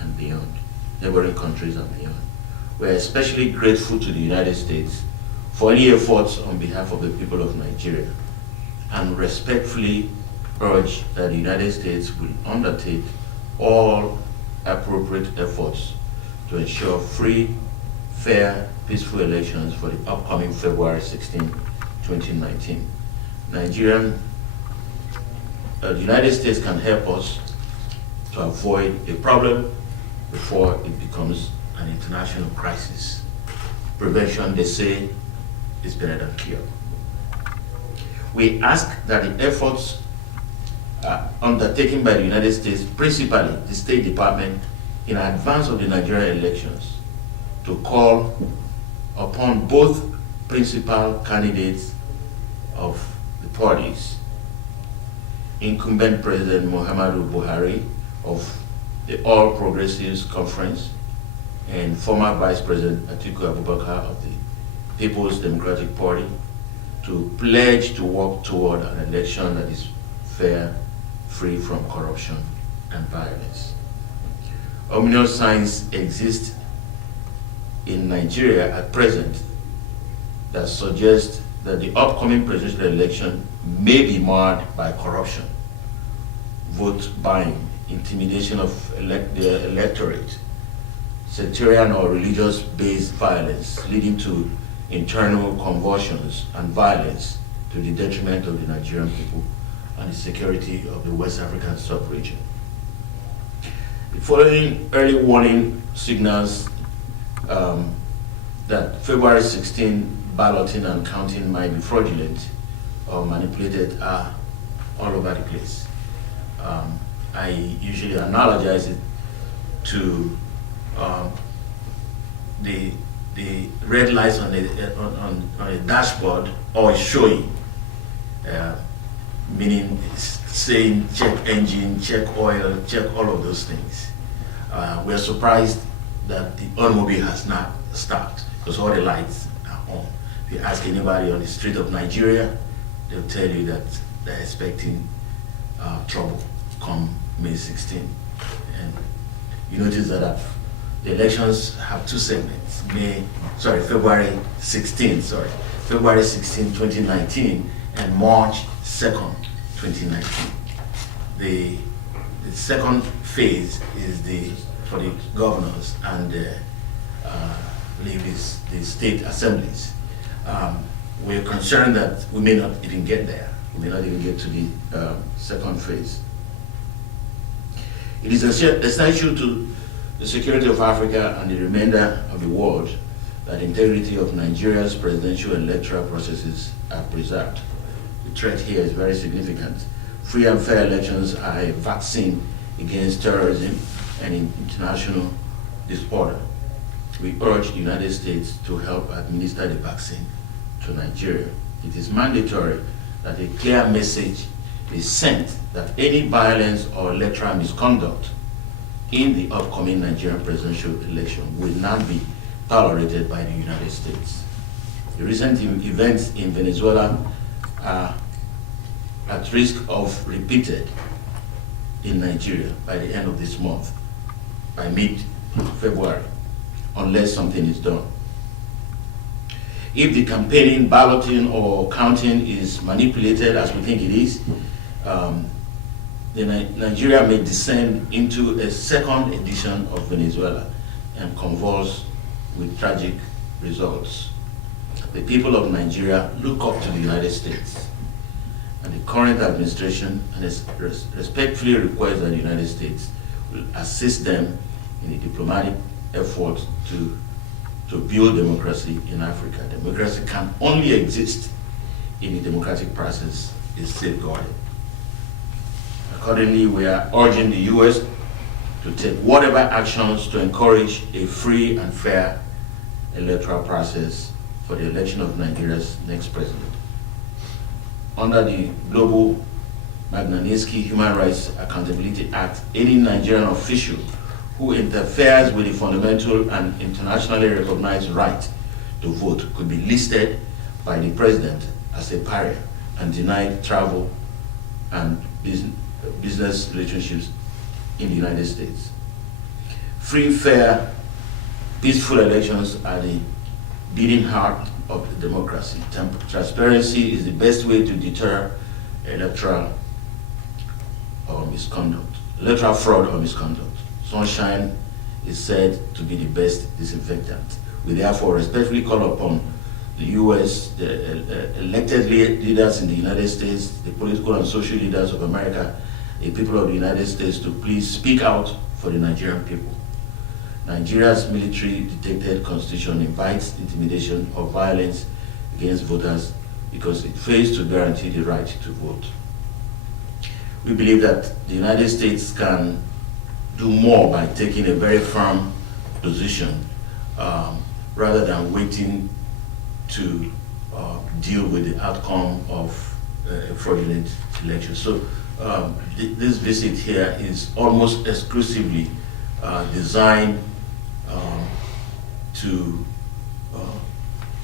and beyond, neighboring countries and beyond. We're especially grateful to the United States for any efforts on behalf of the people of Nigeria, and respectfully urge that the United States will undertake all appropriate efforts to ensure free, fair, peaceful elections for the upcoming February 16, 2019. The United States can help us to avoid a problem before it becomes an international crisis. Prevention, they say, is better than cure. We ask that the efforts undertaken by the United States, principally the State Department, in advance of the Nigerian elections, to call upon both principal candidates of the parties, incumbent President Muhammadu Buhari of the All Progressives Conference and former Vice President Atiku Abubakar of the People's Democratic Party, to pledge to work toward an election that is fair, free from corruption and violence. Ominous signs exist in Nigeria at present that suggest that the upcoming presidential election may be marred by corruption, vote buying, intimidation of the electorate, sectarian or religious-based violence leading to internal convulsions and violence to the detriment of the Nigerian people and the security of the West African sub-region. The following early warning signals that February 16 balloting and counting might be fraudulent or manipulated are all over the place. I usually analogize it to the red lights on a dashboard or showing, meaning saying check engine, check oil, check all of those things. We're surprised that the automobile has not stopped because all the lights are on. If you ask anybody on the street of Nigeria, they'll tell you that they're expecting trouble come May 16. And you notice that the elections have two segments, February 16, February 16, 2019, and March 2nd, 2019. The second phase is for the governors and the state assemblies. We're concerned that we may not even get there. We may not even get to the second phase. It is essential to the security of Africa and the remainder of the world that the integrity of Nigeria's presidential and electoral processes are preserved. The threat here is very significant. Free and fair elections are a vaccine against terrorism and international disorder. We urge the United States to help administer the vaccine to Nigeria. It is mandatory that a clear message is sent that any violence or electoral misconduct in the upcoming Nigerian presidential election will not be tolerated by the United States. The recent events in Venezuela are at risk of repeated in Nigeria by the end of this month, by mid-February, unless something is done. If the campaigning, balloting, or counting is manipulated as we think it is, then Nigeria may descend into a second edition of Venezuela and convulse with tragic results. The people of Nigeria look up to the United States and the current administration and respectfully request that the United States will assist them in the diplomatic effort to build democracy in Africa. Democracy can only exist if the democratic process is safeguarded. Accordingly, we are urging the U.S. to take whatever actions to encourage a free and fair electoral process for the election of Nigeria's next president. Under the Global Magnitsky Human Rights Accountability Act, any Nigerian official who interferes with the fundamental and internationally recognized right to vote could be listed by the president as a pariah and denied travel and business relationships in the United States. free, fair, peaceful elections are the beating heart of the democracy. Transparency is the best way to deter electoral misconduct, electoral fraud or misconduct. Sunshine is said to be the best disinfectant. We therefore respectfully call upon the U.S., the elected leaders in the United States, the political and social leaders of America, the people of the United States to please speak out for the Nigerian people. Nigeria's military-dictated constitution invites intimidation or violence against voters because it fails to guarantee the right to vote. We believe that the United States can do more by taking a very firm position rather than waiting to deal with the outcome of a fraudulent election. So this visit here is almost exclusively designed to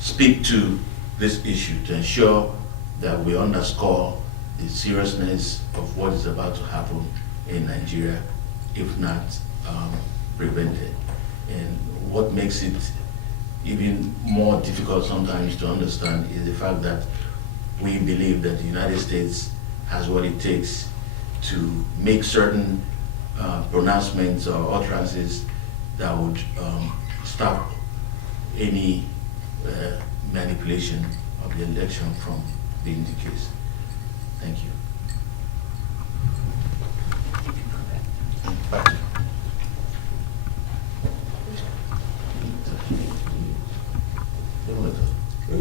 speak to this issue, to ensure that we underscore the seriousness of what is about to happen in Nigeria, if not prevented. And what makes it even more difficult sometimes to understand is the fact that we believe that the United States has what it takes to make certain pronouncements or utterances that would stop any manipulation of the election from being the case. Thank you. Back to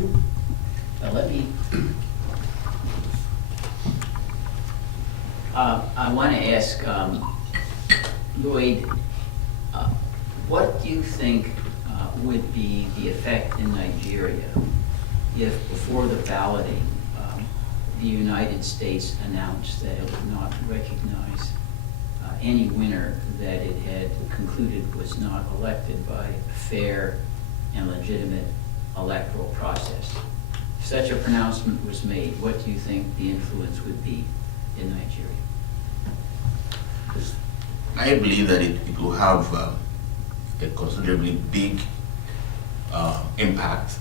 you. Now let me, I want to ask Lloyd, what do you think would be the effect in Nigeria if before the balloting the United States announced that it would not recognize any winner that it had concluded was not elected by a fair and legitimate electoral process? If such a pronouncement was made, what do you think the influence would be in Nigeria? I believe that it will have a considerably big impact,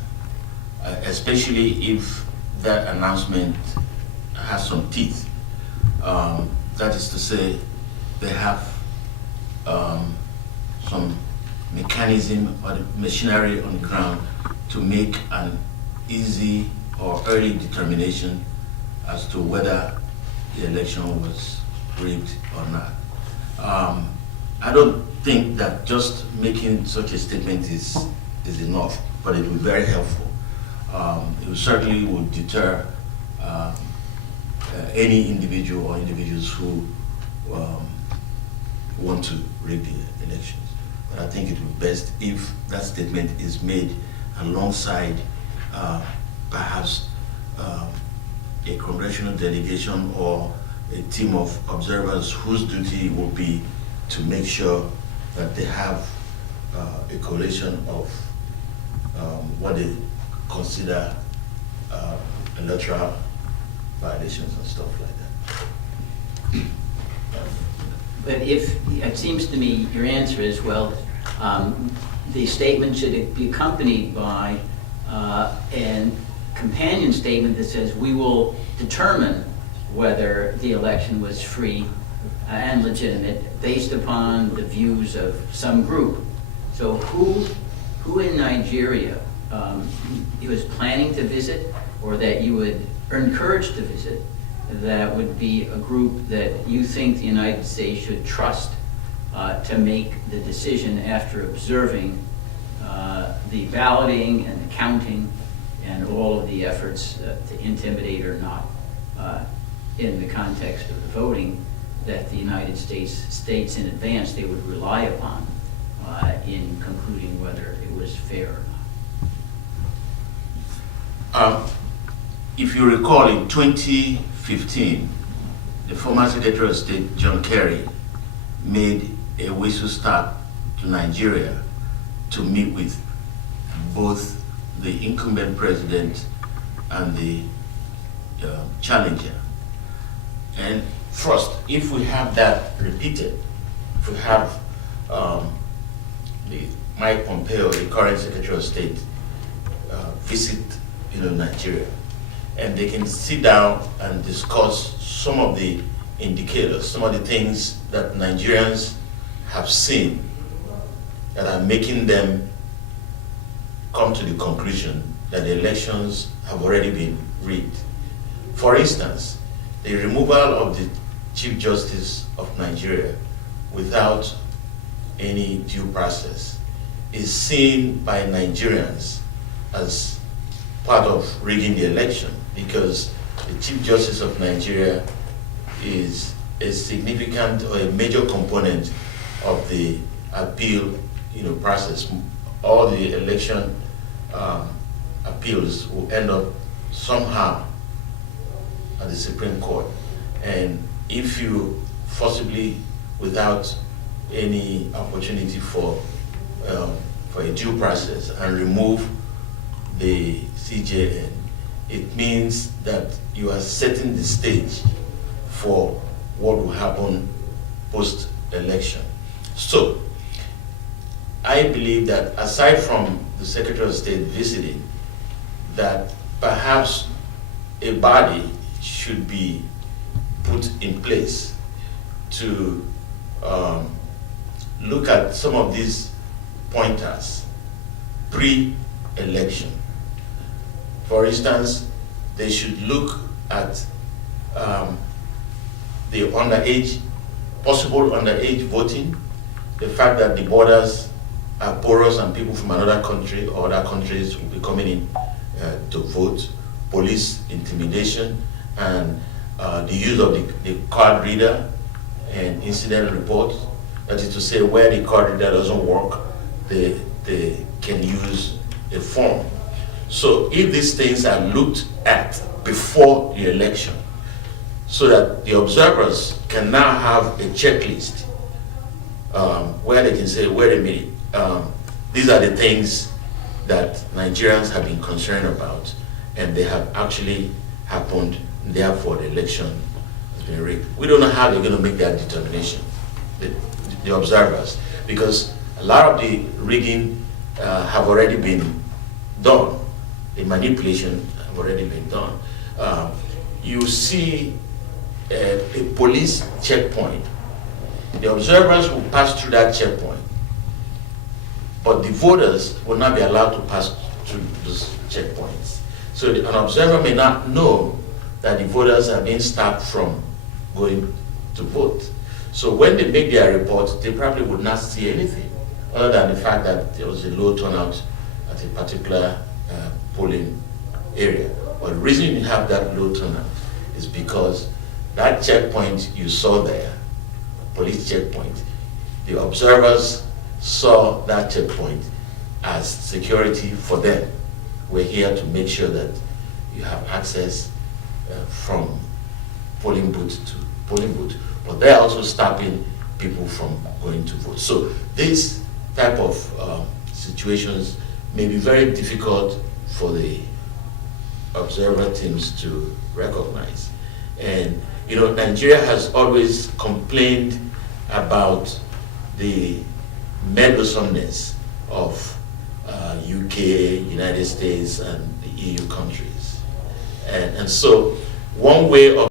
especially if that announcement has some teeth. That is to say, they have some mechanism or the machinery on the ground to make an easy or early determination as to whether the election was rigged or not. I don't think that just making such a statement is enough, but it would be very helpful. It certainly would deter any individual or individuals who want to rig the elections. But I think it would be best if that statement is made alongside perhaps a congressional delegation or a team of observers whose duty will be to make sure that they have a collation of what they consider electoral violations and stuff like that. But if, it seems to me, your answer is, well, the statement should be accompanied by a companion statement that says we will determine whether the election was free and legitimate based upon the views of some group. So who in Nigeria you was planning to visit, or that you would encourage to visit, that would be a group that you think the United States should trust to make the decision after observing the balloting and the counting and all of the efforts to intimidate or not in the context of the voting that the United States states in advance they would rely upon in concluding whether it was fair or not? If you recall, in 2015, the former Secretary of State, John Kerry, made a whistle stop to Nigeria to meet with both the incumbent president and the challenger. And first, if we have that repeated, if we have Mike Pompeo, the current Secretary of State, visit Nigeria, and they can sit down and discuss some of the indicators, some of the things that Nigerians have seen that are making them come to the conclusion that the elections have already been rigged. For instance, the removal of the Chief Justice of Nigeria without any due process is seen by Nigerians as part of rigging the election, because the Chief Justice of Nigeria is a significant or a major component of the appeal process. All the election appeals will end up somehow at the Supreme Court. And if you forcibly, without any opportunity for a due process, and remove the CJN, it means that you are setting the stage for what will happen post-election. So, I believe that aside from the Secretary of State visiting, that perhaps a body should be put in place to look at some of these pointers pre-election. For instance, they should look at the possible underage voting, the fact that the borders are porous and people from another country or other countries will be coming in to vote, police intimidation, and the use of the card reader and incident reports. That is to say, where the card reader doesn't work, they can use a form. So if these things are looked at before the election, so that the observers can now have a checklist where they can say, wait a minute, these are the things that Nigerians have been concerned about, and they have actually happened, and therefore the election has been rigged. We don't know how they're going to make that determination, the observers, because a lot of the rigging have already been done. The manipulation have already been done. You see a police checkpoint. The observers will pass through that checkpoint, but the voters will not be allowed to pass through those checkpoints. So an observer may not know that the voters are being stopped from going to vote. So when they make their report, they probably would not see anything other than the fact that there was a low turnout at a particular polling area. But the reason you have that low turnout is because that checkpoint you saw there, police checkpoint, the observers saw that checkpoint as security for them. We're here to make sure that you have access from polling booth to polling booth, but they're also stopping people from going to vote. So these type of situations may be very difficult for the observer teams to recognize. And Nigeria has always complained about the meddlesomeness of UK, United States, and the EU countries. And so one way of